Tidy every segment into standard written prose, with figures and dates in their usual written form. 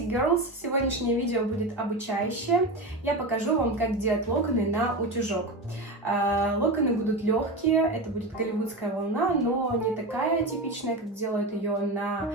Приветик, girls! Сегодняшнее видео будет обучающее. Я покажу вам, как делать локоны на утюжок. Локоны будут легкие, это будет голливудская волна, но не такая типичная, как делают ее на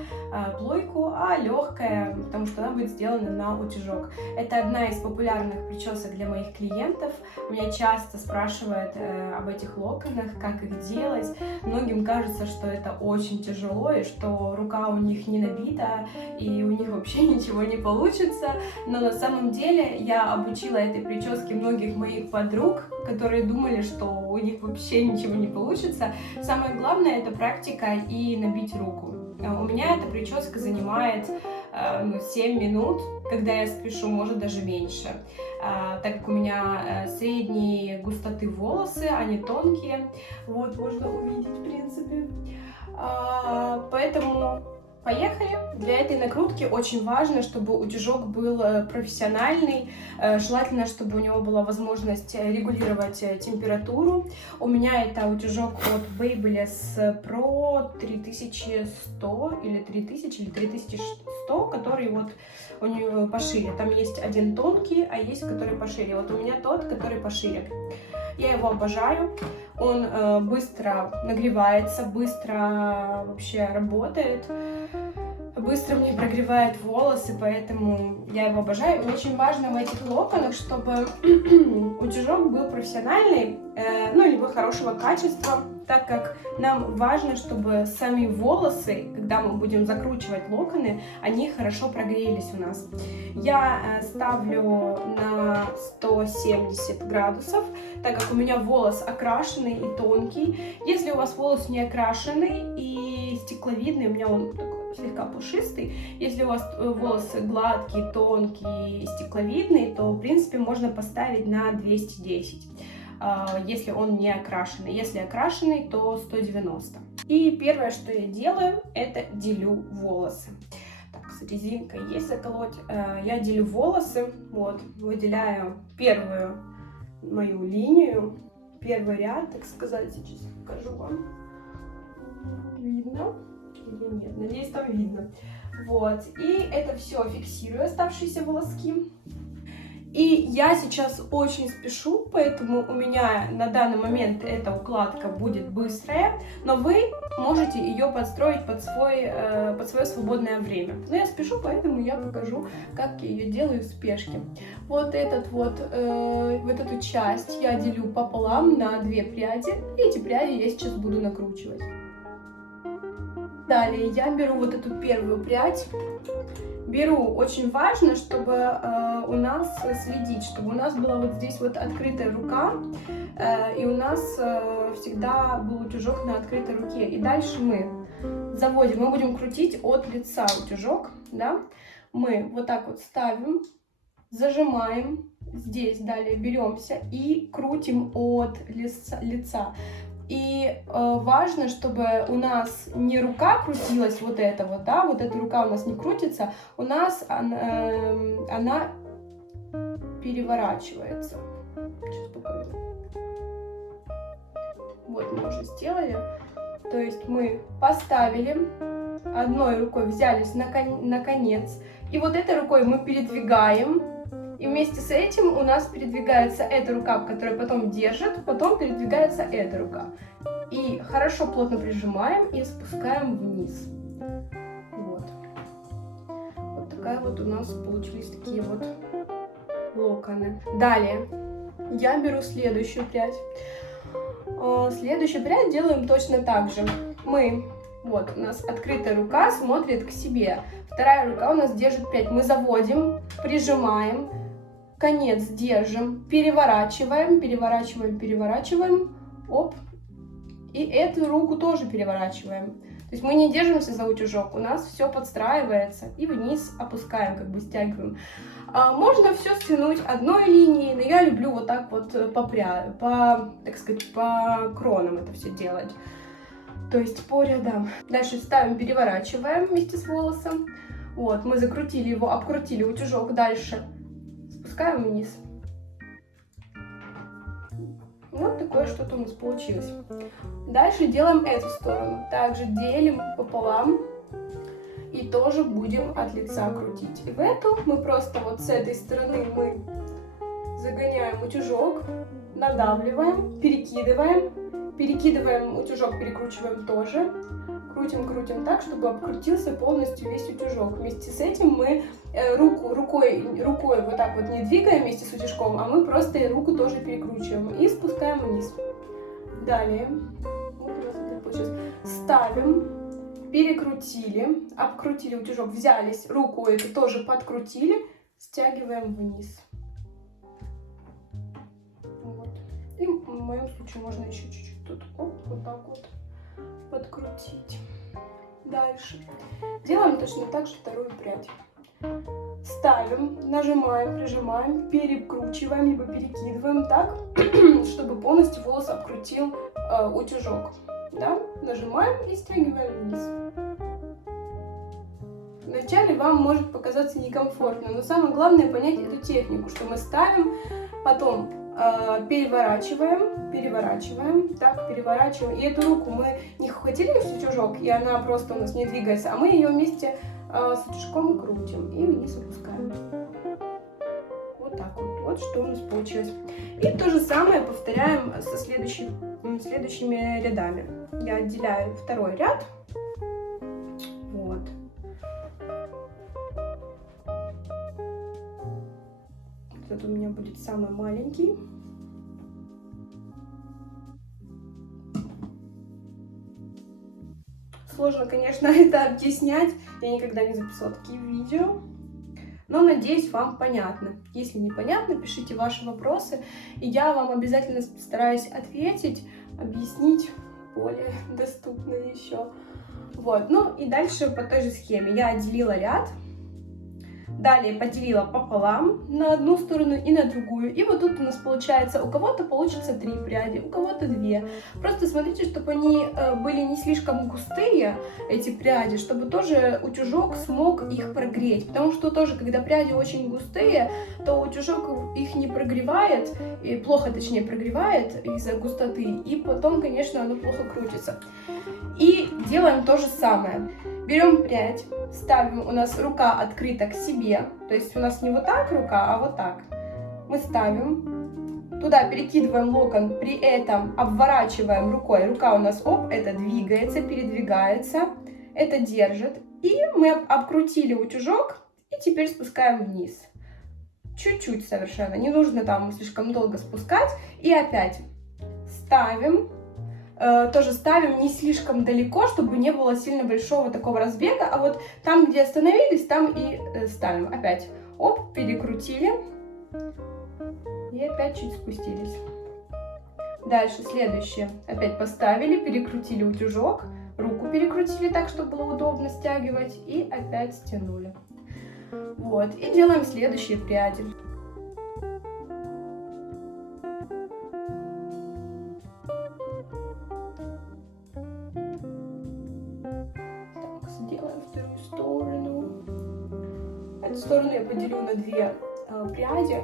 плойку, а легкая, потому что она будет сделана на утюжок. Это одна из популярных причесок для моих клиентов. Меня часто спрашивают об этих локонах, как их делать. Многим кажется, что это очень тяжело и что рука у них не набита и у них вообще ничего не получится. Но на самом деле я обучила этой прическе многих моих подруг, которые думали, что у них вообще ничего не получится. Самое главное — это практика и набить руку. У меня эта прическа занимает 7 минут, когда я спешу, может даже меньше, так как у меня средней густоты волосы, они тонкие, вот, можно увидеть в принципе, поэтому поехали. Для этой накрутки очень важно, чтобы утюжок был профессиональный, желательно, чтобы у него была возможность регулировать температуру. У меня это утюжок от Babyliss Pro 3100 или 3000 или 3100, который вот у него пошире. Там есть один тонкий, а есть который пошире. Вот у меня тот, который пошире. Я его обожаю. Он быстро нагревается, быстро вообще работает, быстро мне прогревает волосы, поэтому я его обожаю. И очень важно в этих локонах, чтобы утюжок был профессиональный, либо хорошего качества, так как нам важно, чтобы сами волосы, когда мы будем закручивать локоны, они хорошо прогрелись у нас. Я ставлю на 170 градусов, так как у меня волос окрашенный и тонкий. Если у вас волос не окрашенный и стекловидный, у меня он такой слегка пушистый, если у вас волосы гладкие, тонкие и стекловидные, то в принципе можно поставить на 210. Если он не окрашенный. Если окрашенный, то 190. И первое, что я делаю, это делю волосы. Так, с резинкой есть заколоть. Я делю волосы, вот, выделяю первую мою линию, первый ряд, так сказать, сейчас покажу вам. Видно или нет? Надеюсь, там видно. Вот, и это все фиксирую, оставшиеся волоски. И я сейчас очень спешу, поэтому у меня на данный момент эта укладка будет быстрая, но вы можете ее подстроить под свое свободное время. Но я спешу, поэтому я покажу, как я ее делаю в спешке. Вот эту часть я делю пополам на 2 пряди, и эти пряди я сейчас буду накручивать. Далее я беру вот эту первую прядь. Беру, очень важно, чтобы у нас следить, чтобы у нас была вот здесь вот открытая рука, и у нас всегда был утюжок на открытой руке. И дальше мы заводим, мы будем крутить от лица утюжок, да, мы вот так вот ставим, зажимаем, здесь далее беремся и крутим от лица. И важно, чтобы у нас не рука крутилась, вот эта вот, да, вот эта рука у нас не крутится, у нас она переворачивается. Сейчас покажу. Вот мы уже сделали. То есть мы поставили, одной рукой взялись на конец, и вот этой рукой мы передвигаем. И вместе с этим у нас передвигается эта рука, которая потом держит, потом передвигается эта рука. И хорошо плотно прижимаем и спускаем вниз. Вот. Вот такая вот у нас получились такие вот локоны. Далее я беру следующую прядь. Следующую прядь делаем точно так же. Вот у нас открытая рука смотрит к себе. Вторая рука у нас держит прядь. Мы заводим, прижимаем. Конец держим, переворачиваем, оп, и эту руку тоже переворачиваем. То есть мы не держимся за утюжок, у нас все подстраивается и вниз опускаем, как бы стягиваем. Можно все стянуть одной линией, но я люблю вот так вот так сказать, по кронам это все делать. То есть по рядам. Дальше ставим, переворачиваем вместе с волосом. Вот, мы закрутили его, обкрутили утюжок, дальше спускаем вниз. Вот такое что-то у нас получилось. Дальше делаем эту сторону. Также делим пополам. И и тоже будем от лица крутить. И в эту мы просто вот с этой стороны мы загоняем утюжок, надавливаем, перекидываем утюжок, перекручиваем тоже, крутим так, чтобы обкрутился полностью весь утюжок. Вместе с этим мы рукой вот так вот не двигаем вместе с утюжком, а мы просто руку тоже перекручиваем и спускаем вниз. Далее, вот у нас это получилось. Ставим, перекрутили, обкрутили утюжок, взялись, руку эту тоже подкрутили, стягиваем вниз. Вот. И в моем случае можно еще чуть-чуть тут вот так вот подкрутить. Дальше. Делаем точно так же вторую прядь. Ставим, нажимаем, прижимаем, перекручиваем, либо перекидываем так, чтобы полностью волос обкрутил утюжок. Да? Нажимаем и стягиваем вниз. Вначале вам может показаться некомфортно, но самое главное понять эту технику, что мы ставим, потом переворачиваем, и эту руку мы не хватили в утюжок, и она просто у нас не двигается, а мы ее вместе с утюжком крутим и вниз опускаем. Вот так вот. Вот что у нас получилось. И то же самое повторяем со следующими рядами. Я отделяю второй ряд. Вот. Этот у меня будет самый маленький. Сложно, конечно, это объяснять. Я никогда не записывала такие видео. Но, надеюсь, вам понятно. Если непонятно, пишите ваши вопросы. И я вам обязательно постараюсь ответить, объяснить более доступно еще. Вот. Ну и дальше по той же схеме. Я отделила ряд. Далее поделила пополам на одну сторону и на другую. И вот тут у нас получается, у кого-то получится 3 пряди, у кого-то 2. Просто смотрите, чтобы они были не слишком густые, эти пряди, чтобы тоже утюжок смог их прогреть. Потому что тоже, когда пряди очень густые, то утюжок их не прогревает, и плохо, точнее, прогревает из-за густоты. И потом, конечно, оно плохо крутится. И делаем то же самое. Берем прядь, ставим, у нас рука открыта к себе, то есть у нас не вот так рука, а вот так. Мы ставим, туда перекидываем локон, при этом обворачиваем рукой. Рука у нас, это двигается, передвигается, это держит. И мы обкрутили утюжок и теперь спускаем вниз. Чуть-чуть совершенно, не нужно там слишком долго спускать. И опять ставим. Тоже ставим не слишком далеко, чтобы не было сильно большого такого разбега, а вот там, где остановились, там и ставим. Опять, перекрутили и опять чуть спустились. Дальше следующее. Опять поставили, перекрутили утюжок, руку перекрутили так, чтобы было удобно стягивать, и опять стянули. Вот, и делаем следующие пряди. Эту сторону я поделю на 2 пряди,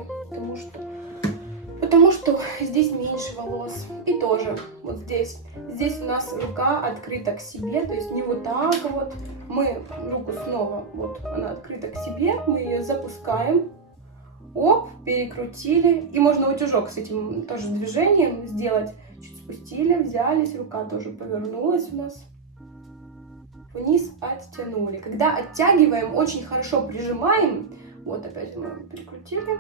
потому что здесь меньше волос. И тоже вот здесь у нас рука открыта к себе, то есть не вот так вот. Мы руку снова, вот она открыта к себе, мы ее запускаем, перекрутили. И можно утюжок с этим тоже движением сделать. Чуть спустили, взялись, рука тоже повернулась у нас. Вниз оттянули. Когда оттягиваем, очень хорошо прижимаем. Вот опять мы перекрутили.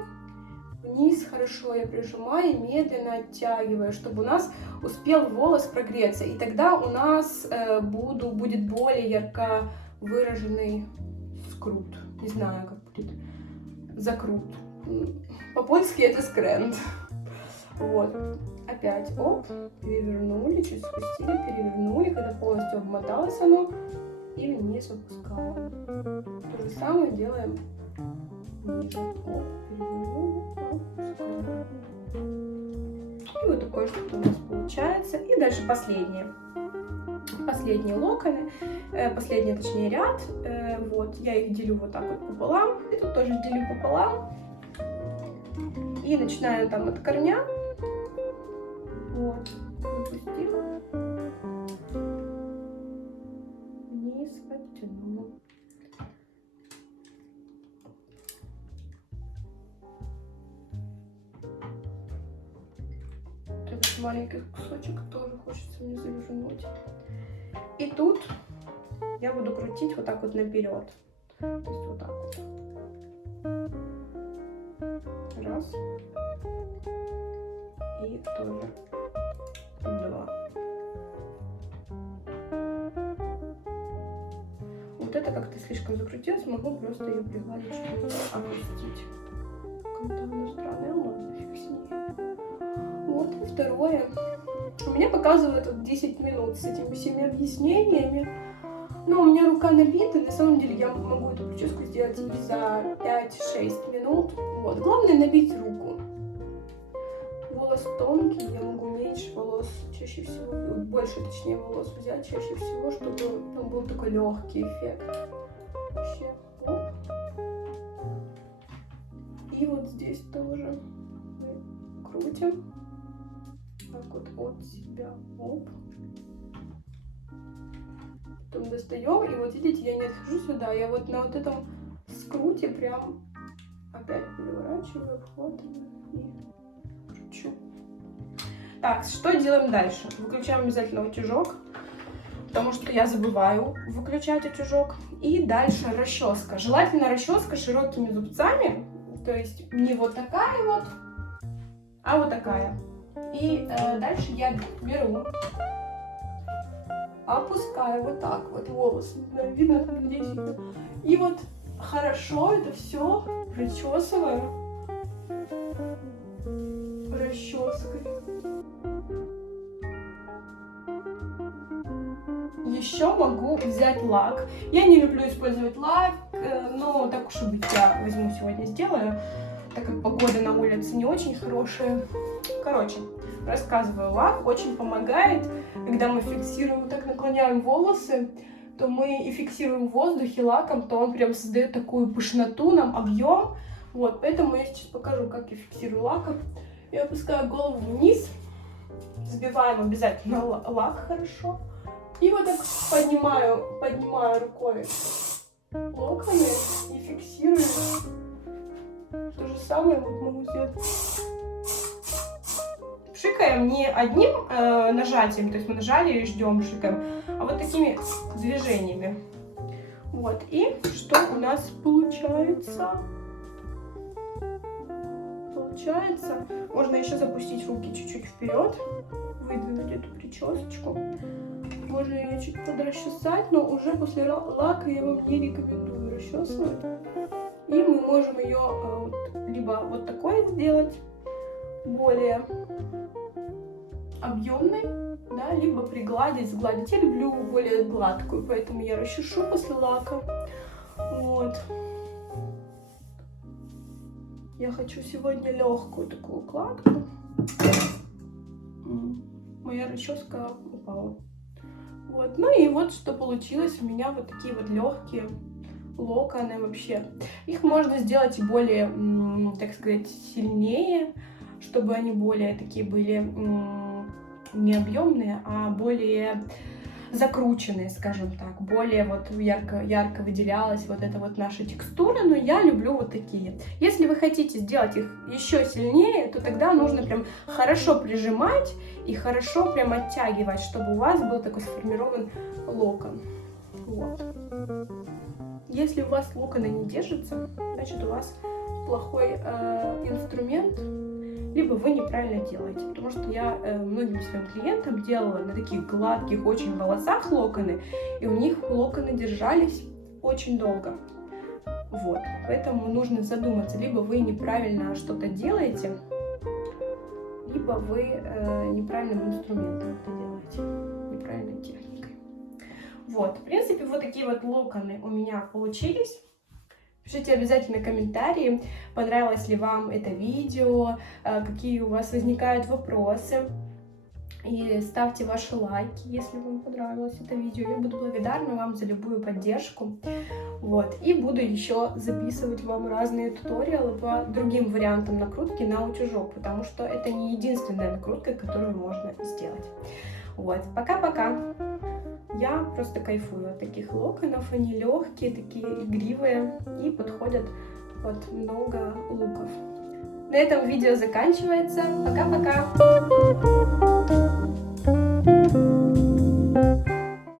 Вниз хорошо я прижимаю, медленно оттягиваю, чтобы у нас успел волос прогреться. И тогда у нас будет более ярко выраженный скрут. Не знаю, как будет. Закрут. По-польски это скрэнд. Вот. Опять, перевернули, чуть спустили, перевернули, когда полностью обмоталось оно, и вниз опускаем. То же самое делаем ниже. Перевернули, опускаем. И вот такое что-то у нас получается. И дальше последние локоны, последний, точнее, ряд. Вот, я их делю вот так вот пополам, и тут тоже делю пополам. И начинаю там от корня. Вот, запустила, вниз оттянула. маленький кусочек тоже хочется мне завернуть. И тут я буду крутить вот так вот наперед. То есть вот так вот. Раз. И тоже 2. Вот это как-то слишком закрутилось, могу просто ее пригладить, чтобы опустить. Какая-то она странная, ладно, фиг с ней. Вот, и второе. У меня показывают вот 10 минут с этими всеми объяснениями. Но у меня рука набита, на самом деле я могу эту прическу сделать и за 5-6 минут. Вот. Главное набить руку. Волос тонкий, я могу меньше волос, чаще всего, больше точнее волос взять, чаще всего, чтобы там был такой легкий эффект. Вообще, оп. И вот здесь тоже мы крутим. Так вот от себя, оп. Потом достаем, и вот видите, я не отхожу сюда, я вот на вот этом скруте прям опять переворачиваю, обхватываю и кручу. Так, что делаем дальше? Выключаем обязательно утюжок, потому что я забываю выключать утюжок. И дальше расческа. Желательно расческа широкими зубцами, то есть не вот такая вот, а вот такая. И дальше я беру, опускаю вот так вот волосы, видно там здесь, и вот хорошо это все причесываю расческой. Еще могу взять лак. Я не люблю использовать лак, но так уж и быть, я возьму сегодня, сделаю, так как погода на улице не очень хорошая. Короче, рассказываю, лак очень помогает, когда мы фиксируем, так наклоняем волосы, то мы и фиксируем в воздухе лаком, то он прям создает такую пышноту нам, объем. Вот, поэтому я сейчас покажу, как я фиксирую лаком. Я опускаю голову вниз, сбиваем обязательно лак хорошо. И вот так поднимаю рукой локоны и фиксирую. То же самое вот могу сделать. Пшикаем не одним нажатием, то есть мы нажали и ждем, пшикаем, а вот такими движениями. Вот, и что у нас получается? Получается, можно еще запустить руки чуть-чуть вперед, выдвинуть эту причесочку. Можно ее чуть подрасчесать, но уже после лака я вам не рекомендую расчесывать. И мы можем ее либо вот такой сделать, более объемной, да, либо пригладить, сгладить. Я люблю более гладкую, поэтому я расчешу после лака. Вот. Я хочу сегодня легкую такую укладку. Моя расческа упала. Вот. Ну и вот что получилось. У меня вот такие вот легкие локоны вообще. Их можно сделать и более, так сказать, сильнее, чтобы они более такие были не объемные, а более закрученные, скажем так, более вот ярко выделялась вот эта вот наша текстура, но я люблю вот такие. Если вы хотите сделать их еще сильнее, то тогда нужно прям хорошо прижимать и хорошо прям оттягивать, чтобы у вас был такой сформирован локон. Вот. Если у вас локоны не держатся, значит у вас плохой инструмент, либо вы неправильно делаете. Потому что я многим своим клиентам делала на таких гладких очень волосах локоны, и у них локоны держались очень долго. Вот. Поэтому нужно задуматься, либо вы неправильно что-то делаете, либо вы неправильным инструментом это делаете, неправильной техникой. Вот. В принципе, вот такие вот локоны у меня получились. Пишите обязательно комментарии, понравилось ли вам это видео, какие у вас возникают вопросы. И ставьте ваши лайки, если вам понравилось это видео. Я буду благодарна вам за любую поддержку. Вот. И буду еще записывать вам разные туториалы по другим вариантам накрутки на утюжок, потому что это не единственная накрутка, которую можно сделать. Вот. Пока-пока! Я просто кайфую от таких локонов, они легкие, такие игривые и подходят под много луков. На этом видео заканчивается. Пока-пока!